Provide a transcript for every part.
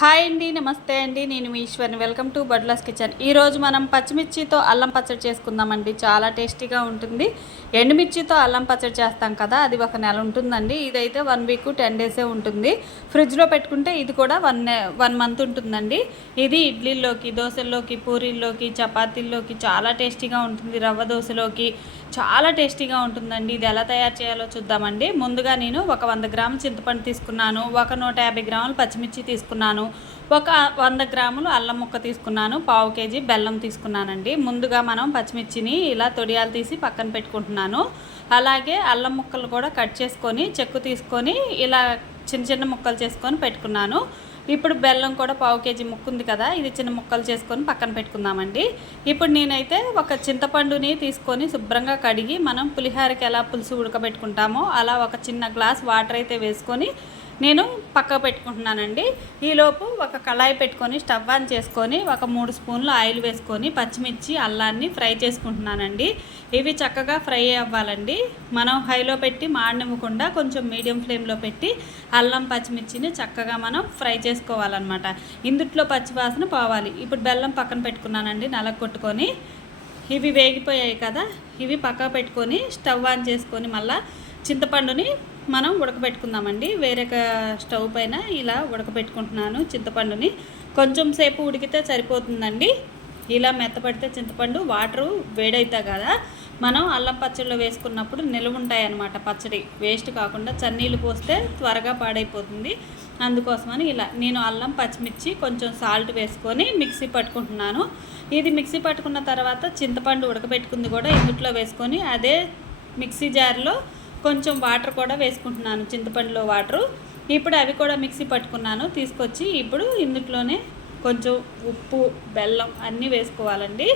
Hi అండి నమస్తే అండి. నేను మీ ఈశ్వర్ని. Welcome to Budla's kitchen. ఈరోజు మనం పచ్చిమిర్చితో అల్లం పచ్చడి చేసుకుందామండి. చాలా టేస్టీగా ఉంటుంది. ఎండుమిర్చితో అల్లం పచ్చడి చేస్తాం కదా అది ఒక నెల ఉంటుందండి. ఇదైతే వన్ వీక్ టెన్ డేసే ఉంటుంది. ఫ్రిడ్జ్లో పెట్టుకుంటే ఇది కూడా వన్ వన్ మంత్ ఉంటుందండి. ఇది ఇడ్లీల్లోకి దోశల్లోకి పూరీల్లోకి చపాతీల్లోకి చాలా టేస్టీగా ఉంటుంది. రవ్వ దోశలోకి చాలా టేస్టీగా ఉంటుందండి. ఇది ఎలా తయారు చేయాలో చూద్దామండి. ముందుగా నేను ఒక వంద గ్రాముల చింతపండు తీసుకున్నాను. ఒక నూట యాభై గ్రాములు పచ్చిమిర్చి తీసుకున్నాను. ఒక వంద గ్రాములు అల్లం ముక్క తీసుకున్నాను పావు కేజీ బెల్లం తీసుకున్నానండి. ముందుగా మనం పచ్చిమిర్చిని ఇలా తొడియాలు తీసి పక్కన పెట్టుకుంటున్నాను. అలాగే అల్లం ముక్కలు కూడా కట్ చేసుకొని చెక్కు తీసుకొని ఇలా చిన్న చిన్న ముక్కలు చేసుకొని పెట్టుకున్నాను. ఇప్పుడు బెల్లం కూడా పావు కేజీ ముక్కు ఉంది కదా ఇది చిన్న ముక్కలు చేసుకొని పక్కన పెట్టుకుందామండి. ఇప్పుడు నేనైతే ఒక చింతపండుని తీసుకొని శుభ్రంగా కడిగి మనం పులిహోరకి ఎలా పులుసు ఉడకబెట్టుకుంటామో అలా ఒక చిన్న గ్లాస్ వాటర్ అయితే వేసుకొని నేను పక్క పెట్టుకుంటున్నానండి. ఈలోపు ఒక కళాయి పెట్టుకొని స్టవ్ ఆన్ చేసుకొని ఒక మూడు స్పూన్లు ఆయిల్ వేసుకొని పచ్చిమిర్చి అల్లాన్ని ఫ్రై చేసుకుంటున్నానండి. ఇవి చక్కగా ఫ్రై అవ్వాలండి. మనం హైలో పెట్టి మాడనివ్వకుండా కొంచెం మీడియం ఫ్లేమ్లో పెట్టి అల్లం పచ్చిమిర్చిని చక్కగా మనం ఫ్రై చేసుకోవాలన్నమాట. ఇందుట్లో పచ్చివాసన పోవాలి. ఇప్పుడు బెల్లం పక్కన పెట్టుకున్నానండి నలగ కొట్టుకొని. ఇవి వేగిపోయాయి కదా. ఇవి పక్క పెట్టుకొని స్టవ్ ఆన్ చేసుకొని మళ్ళీ చింతపండుని మనం ఉడకబెట్టుకుందామండి. వేరొక స్టవ్ పైన ఇలా ఉడకబెట్టుకుంటున్నాను చింతపండుని. కొంచెం సేపు ఉడికితే సరిపోతుందండి. ఇలా మెత్తపడితే చింతపండు వాటరు వేడైతా కదా. మనం అల్లం పచ్చడిలో వేసుకున్నప్పుడు నిల్వ ఉంటాయి అన్నమాట పచ్చడి. వేస్ట్ కాకుండా చన్నీళ్ళు పోస్తే త్వరగా పాడైపోతుంది. అందుకోసమని ఇలా నేను అల్లం పచ్చిమిర్చి కొంచెం సాల్ట్ వేసుకొని మిక్సీ పట్టుకుంటున్నాను. ఇది మిక్సీ పట్టుకున్న తర్వాత చింతపండు ఉడకబెట్టుకుంది కూడా ఇందుట్లో వేసుకొని అదే మిక్సీ జార్లో కొంచెం వాటర్ కూడా వేసుకుంటున్నాను చింతపండులో వాటరు. ఇప్పుడు అవి కూడా మిక్సీ పట్టుకున్నాను తీసుకొచ్చి ఇప్పుడు ఇందులోనే కొంచెం ఉప్పు బెల్లం అన్నీ వేసుకోవాలండి.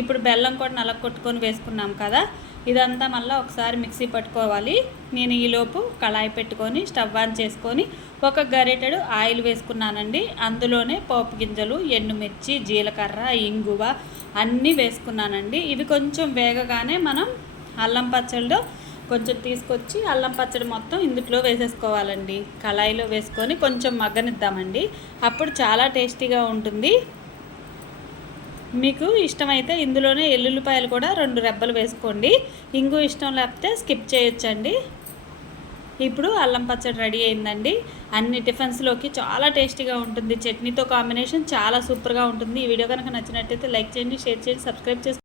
ఇప్పుడు బెల్లం కూడా నలగ కొట్టుకొని వేసుకున్నాం కదా ఇదంతా మళ్ళీ ఒకసారి మిక్సీ పట్టుకోవాలి. నేను ఈలోపు కళాయి పెట్టుకొని స్టవ్ ఆన్ చేసుకొని ఒక గరిటెడు ఆయిల్ వేసుకున్నానండి. అందులోనే పోపు గింజలు ఎండుమిర్చి జీలకర్ర ఇంగువ అన్నీ వేసుకున్నానండి. ఇవి కొంచెం వేగగానే మనం అల్లం పచ్చడిలో కొంచెం తీసుకొచ్చి అల్లం పచ్చడి మొత్తం ఇందులో వేసేసుకోవాలండి. కళాయిలో వేసుకొని కొంచెం మగ్గనిద్దామండి. అప్పుడు చాలా టేస్టీగా ఉంటుంది. మీకు ఇష్టమైతే ఇందులోనే ఎల్లుల్లిపాయలు కూడా రెండు రెబ్బలు వేసుకోండి. ఇంగు ఇష్టం లేకపోతే స్కిప్ చేయొచ్చండి. ఇప్పుడు అల్లం పచ్చడి రెడీ అయిందండి. అన్ని టిఫిన్స్లోకి చాలా టేస్టీగా ఉంటుంది. చట్నీతో కాంబినేషన్ చాలా సూపర్గా ఉంటుంది. ఈ వీడియో కనుక నచ్చినట్టయితే లైక్ చేయండి షేర్ చేయండి సబ్స్క్రైబ్ చేసుకోండి.